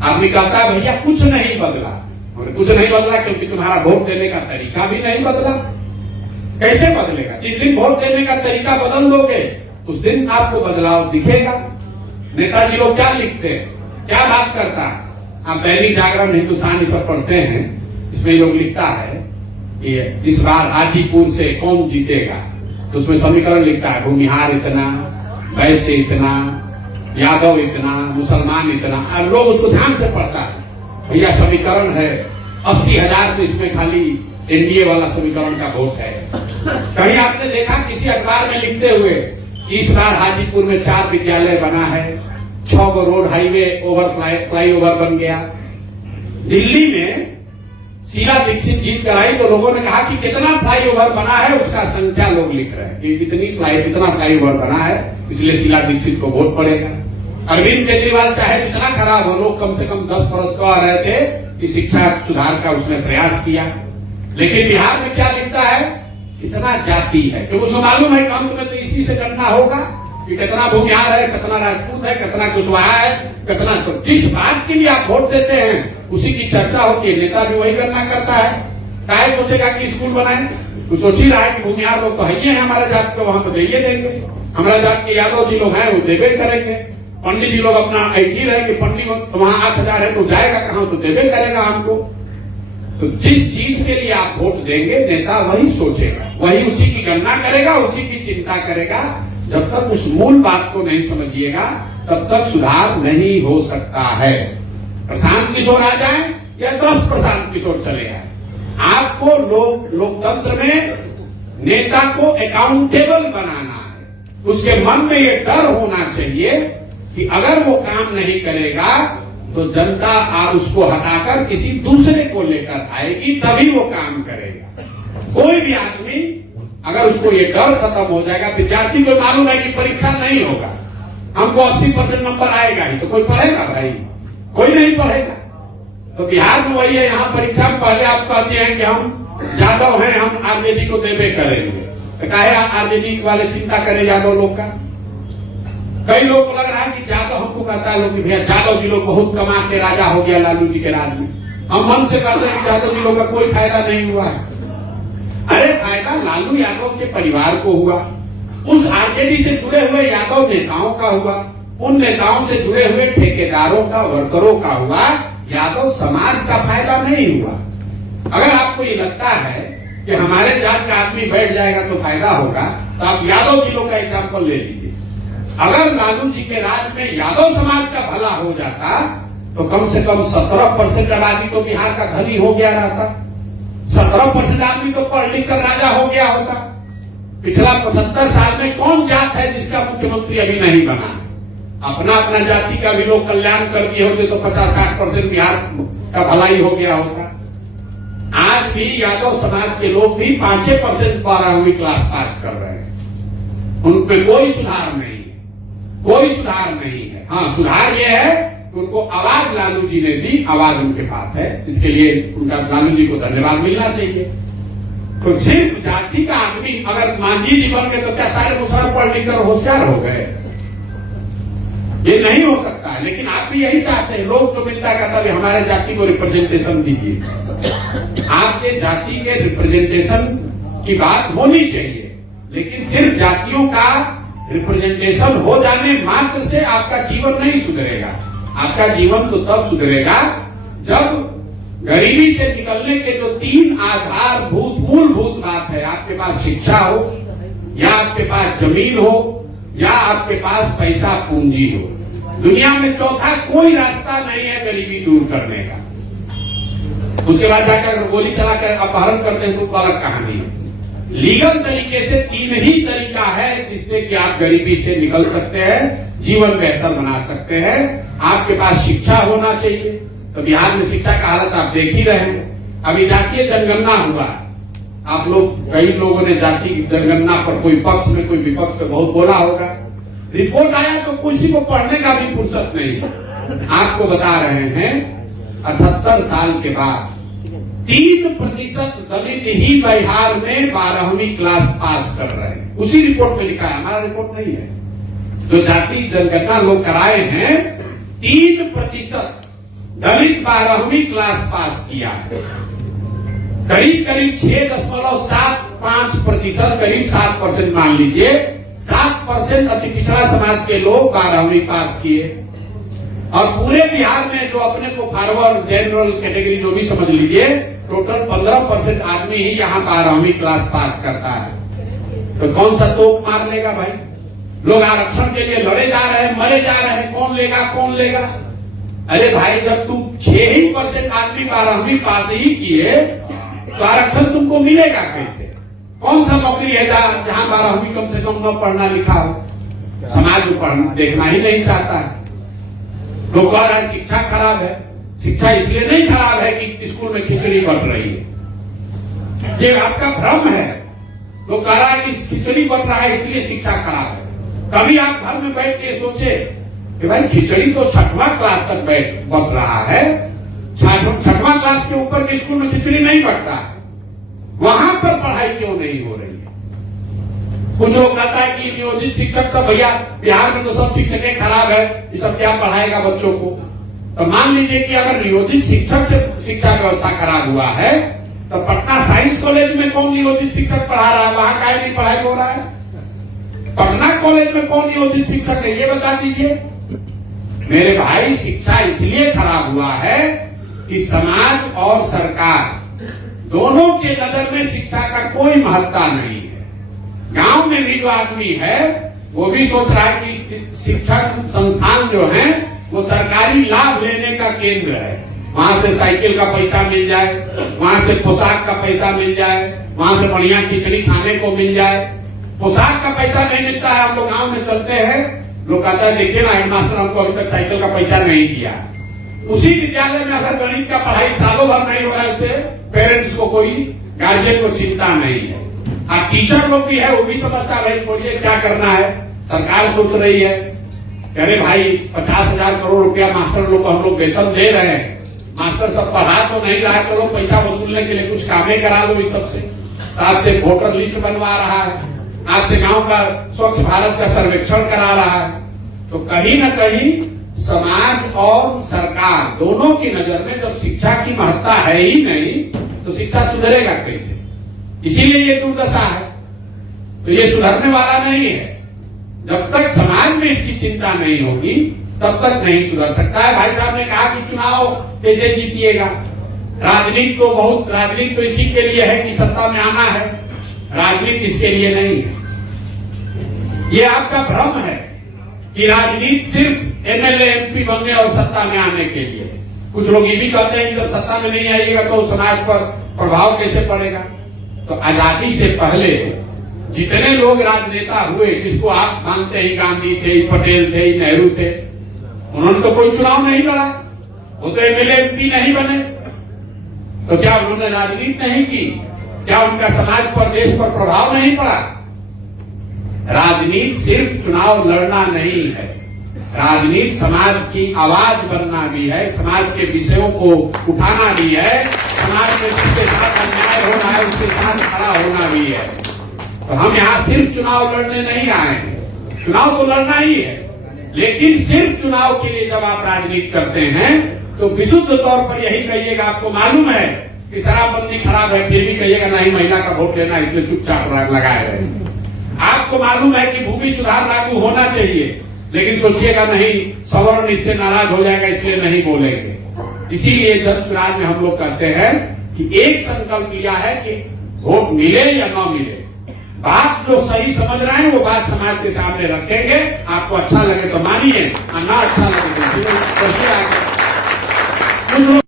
आदमी कहता है भैया कुछ नहीं बदला, और कुछ नहीं बदला क्योंकि तुम्हारा वोट देने का तरीका भी नहीं बदला। कैसे बदलेगा? जिस दिन वोट देने का तरीका बदल दोगे उस दिन आपको बदलाव दिखेगा। नेताजी लोग क्या लिखते हैं, क्या बात करता है? आप दैनिक जागरण, हिंदुस्तान सब पढ़ते हैं, इसमें लोग लिखता है कि इस बार हाजीपुर से कौन जीतेगा, तो उसमें समीकरण लिखता है भूमिहार इतना, वैश्य इतना, यादव इतना, मुसलमान इतना। अब लोग उसको ध्यान से पढ़ता है, भैया समीकरण है 80,000, तो इसमें खाली एनडीए वाला समीकरण का वोट है। कहीं आपने देखा किसी अखबार में लिखते हुए इस बार हाजीपुर में 4 विद्यालय बना है, 6 गो रोड हाईवे फ्लाई ओवर बन गया। दिल्ली में शीला दीक्षित जीत कर आई तो लोगों ने कहा कि कितना फ्लाई ओवर बना है, उसका संख्या लोग लिख रहे हैं कि कितना फ्लाई ओवर बना है, इसलिए शीला दीक्षित को वोट पड़ेगा। अरविंद केजरीवाल चाहे जितना खराब हो, लोग कम से कम 10 वर्ष कह रहे थे कि शिक्षा सुधार का उसने प्रयास किया। लेकिन बिहार में क्या लिखता है, कितना जाति है, क्योंकि उसको मालूम है कि अंत में तो इसी से गणना होगा कि कितना भूमिहार है, कितना राजपूत है, कितना कुशवाहा है, कितना। तो जिस बात के लिए आप वोट देते हैं उसी की चर्चा होती है। नेता भी वही गणना करता है। काहे सोचेगा कि स्कूल बनाए, तो सोच ही रहा है कि भूमिहार लोग तो है ही है हमारा जात के, वहां तो दे देंगे। हमारा जात के यादव जी लोग हैं वो देवे करेंगे। पंडित जी लोग अपना ऐठ ही रहे कि पंडित तो वहां 8,000 है तो जाएगा कहां, तो देवे करेगा हमको। तो जिस चीज के लिए आप वोट देंगे नेता वही सोचेगा, वही उसी की गणना करेगा, उसी की चिंता करेगा। जब तक उस मूल बात को नहीं समझिएगा तब तक सुधार नहीं हो सकता है। प्रशांत किशोर आ जाए या 10 प्रशांत किशोर चले आए, आपको लोकतंत्र में नेता को अकाउंटेबल बनाना है। उसके मन में ये डर होना चाहिए कि अगर वो काम नहीं करेगा तो जनता आप उसको हटाकर किसी दूसरे को लेकर आएगी, तभी वो काम करेगा। कोई भी आदमी अगर उसको ये डर खत्म हो जाएगा, विद्यार्थी को मालूम है कि परीक्षा नहीं होगा, हमको 80% नंबर आएगा ही, तो कोई पढ़ेगा भाई? कोई नहीं पढ़ेगा। तो बिहार में वही है, यहाँ परीक्षा में पहले आप कहते हैं कि हम यादव हैं, हम आरजेडी को देवे करेंगे, तो काहे आरजेडी वाले चिंता करें यादव लोग का? कई लोग को लग रहा है कि यादव, हमको कहता है लोग कि भैया यादव जी लोग बहुत कमा के राजा हो गया लालू जी के राज में। हम मन से कहते हैं कि यादव जी लोग का कोई फायदा नहीं हुआ है। अरे फायदा लालू यादव के परिवार को हुआ, उस आरजेडी से जुड़े हुए यादव नेताओं का हुआ, उन नेताओं से जुड़े हुए ठेकेदारों का, वर्करों का हुआ। यादव समाज का फायदा नहीं हुआ। अगर आपको ये लगता है कि हमारे जात का आदमी बैठ जाएगा तो फायदा होगा, तो आप यादव जी लोग का एग्जाम्पल ले लीजिए। अगर लालू जी के राज में यादव समाज का भला हो जाता तो कम से कम 17% आबादी तो बिहार का धनी हो गया रहता। 17% आदमी तो पढ़ लिख कर राजा हो गया होता। पिछला 75 साल में कौन जात है जिसका मुख्यमंत्री अभी नहीं बना? अपना अपना जाति का भी लोग कल्याण कर दिए होते तो 50-60% बिहार का भलाई हो गया होता। आज भी यादव समाज के लोग भी 5% 12वीं क्लास पास कर रहे हैं, उन पे कोई सुधार नहीं है, कोई सुधार नहीं है। हाँ, सुधार यह है कि उनको आवाज लालू जी ने दी, आवाज उनके पास है, इसके लिए उनका लालू जी को धन्यवाद मिलना चाहिए। तो सिर्फ जाति का आदमी अगर मांझी जी बन गए तो क्या सारे मुसहर पढ़ लिख कर होशियार हो गए? ये नहीं हो सकता है। लेकिन आप भी यही चाहते हैं, लोग तो मिलता है तभी हमारे जाति को रिप्रेजेंटेशन दीजिए। आपके जाति के रिप्रेजेंटेशन की बात होनी चाहिए, लेकिन सिर्फ जातियों का रिप्रेजेंटेशन हो जाने मात्र से आपका जीवन नहीं सुधरेगा। आपका जीवन तो तब सुधरेगा जब गरीबी से निकलने के जो 3 आधारभूत मूलभूत बात है, आपके पास शिक्षा हो, या आपके पास जमीन हो, या आपके पास पैसा पूंजी हो। दुनिया में चौथा कोई रास्ता नहीं है गरीबी दूर करने का। उसके बाद जाकर गोली चलाकर अपहरण करते हैं तो अलग कहानी है। लीगल तरीके से 3 ही तरीका है जिससे कि आप गरीबी से निकल सकते हैं, जीवन बेहतर बना सकते हैं। आपके पास शिक्षा होना चाहिए। तो बिहार में शिक्षा का हालत आप देख ही रहे हैं। अभी जातीय जनगणना हुआ, आप लोग, कई लोगों ने जाति जनगणना पर कोई पक्ष में कोई विपक्ष में बहुत बोला होगा। रिपोर्ट आया तो किसी को पढ़ने का भी फुर्सत नहीं। आपको बता रहे हैं 78 साल के बाद 3% दलित ही बिहार में 12वीं क्लास पास कर रहे हैं। उसी रिपोर्ट में लिखा है, हमारा रिपोर्ट नहीं है। जो जाति जनगणना लोग कराए हैं 3% दलित 12वीं क्लास पास किया है। करीब करीब 6.75% करीब 7% मान लीजिए, 7% अति पिछड़ा समाज के लोग 12वीं पास किए। और पूरे बिहार में जो अपने को फॉरवर्ड जनरल कैटेगरी जो भी समझ लीजिए, टोटल 15% आदमी ही यहाँ 12वीं क्लास पास करता है। तो कौन सा तोप मार लेगा भाई? लोग आरक्षण के लिए लड़े जा रहे हैं, मरे जा रहे हैं, कौन लेगा कौन लेगा? अरे भाई, जब तुम 6% आदमी 12वीं पास ही किए तो आरक्षण तुमको मिलेगा कैसे? कौन सा नौकरी है जहां 12वीं कम से कम न पढ़ना लिखा हो? समाज को पढ़ना देखना ही नहीं चाहता है। लोग कह रहे हैं शिक्षा खराब है। शिक्षा इसलिए नहीं खराब है कि स्कूल में खिचड़ी बट रही है, ये आपका भ्रम है। लोग कह रहा है कि खिचड़ी बट रहा है इसलिए शिक्षा खराब है। कभी आप घर में बैठ के सोचे कि भाई खिचड़ी तो 6वां क्लास तक बट रहा है, 6वां क्लास के ऊपर के स्कूल में खिचड़ी नहीं बटता है, वहां पर पढ़ाई क्यों नहीं हो रही है? कुछ लोग कहता है कि नियोजित शिक्षक सब, भैया बिहार में तो सब शिक्षकें खराब है, ये सब क्या पढ़ाएगा बच्चों को? तो मान लीजिए कि अगर नियोजित शिक्षक से शिक्षा व्यवस्था खराब हुआ है तो पटना साइंस कॉलेज में कौन नियोजित शिक्षक पढ़ा रहा है? वहां काहे नहीं पढ़ाई हो रहा है? पटना कॉलेज में कौन नियोजित शिक्षक है, ये बता दीजिए। मेरे भाई, शिक्षा इसलिए खराब हुआ है कि समाज और सरकार दोनों के नजर में शिक्षा का कोई महत्ता नहीं है। गांव में भी जो आदमी है वो भी सोच रहा है कि शिक्षा संस्थान जो है वो सरकारी लाभ लेने का केंद्र है। वहां से साइकिल का पैसा मिल जाए, वहां से पोशाक का पैसा मिल जाए, वहां से बढ़िया खिचड़ी खाने को मिल जाए। पोशाक का पैसा नहीं मिलता है। हम लोग गांव में चलते हैं, लोग कहता है देखिए ना, हेडमास्टर हमको अभी तक साइकिल का पैसा नहीं दिया। उसी विद्यालय में अगर गणित का पढ़ाई सालों भर नहीं हो रहा है, उससे पेरेंट्स को कोई, गार्जियन को चिंता नहीं है। अब टीचर लोग भी है, वो भी समझता है भाई छोड़िए क्या करना है, सरकार सोच रही है। अरे भाई, 50,000 करोड़ रुपया मास्टर लोग को हम लोग वेतन दे रहे हैं, मास्टर सब पढ़ा तो नहीं रहा है, चलो पैसा वसूलने के लिए कुछ कामें करा लो इस सबसे। आज से वोटर लिस्ट बनवा रहा है, आज से गांव का स्वच्छ भारत का सर्वेक्षण करा रहा है। तो कहीं न कहीं समाज और सरकार दोनों की नजर में जब शिक्षा की महत्ता है ही नहीं, तो शिक्षा सुधरेगा कैसे? इसीलिए ये दुर्दशा है। तो ये सुधरने वाला नहीं है। जब तक समाज में इसकी चिंता नहीं होगी तब तक नहीं सुधर सकता है। भाई साहब ने कहा कि चुनाव कैसे जीतिएगा? राजनीति तो इसी के लिए है कि सत्ता में आना है, राजनीति इसके लिए नहीं है। ये आपका भ्रम है कि राजनीति सिर्फ एमएलए एमपी बनने और सत्ता में आने के लिए। कुछ लोग ये भी कहते हैं कि जब सत्ता में नहीं आइएगा तो समाज पर प्रभाव कैसे पड़ेगा? तो आजादी से पहले जितने लोग राजनेता हुए, जिसको आप मानते हैं, गांधी थे, पटेल थे, नेहरू थे, उन्होंने तो कोई चुनाव नहीं लड़ा, वो तो एमएलए एमपी नहीं बने। तो क्या उन्होंने राजनीति नहीं की? क्या उनका समाज पर, देश पर प्रभाव नहीं पड़ा? राजनीति सिर्फ चुनाव लड़ना नहीं है, राजनीति समाज की आवाज बनना भी है, समाज के विषयों को उठाना भी है, समाज में जिसके साथ अन्याय हो रहा है उसके साथ खड़ा होना भी है। तो हम यहाँ सिर्फ चुनाव लड़ने नहीं आए हैं, चुनाव तो लड़ना ही है, लेकिन सिर्फ चुनाव के लिए जब आप राजनीति करते हैं तो विशुद्ध तौर पर यही कहिएगा, आपको मालूम है कि शराबबंदी खराब है, फिर भी कहिएगा नहीं महीना का वोट लेना, इसलिए चुपचाप लगाए रहे। आपको मालूम है कि भूमि सुधार लागू होना चाहिए, लेकिन सोचिएगा नहीं सवर्ण इससे नाराज हो जाएगा, इसलिए नहीं बोलेंगे। इसीलिए जनसुराज में हम लोग कहते हैं कि एक संकल्प लिया है कि वोट मिले या न मिले, बात जो सही समझ रहे हैं वो बात समाज के सामने रखेंगे। आपको अच्छा लगे तो मानिए, और ना अच्छा लगे तो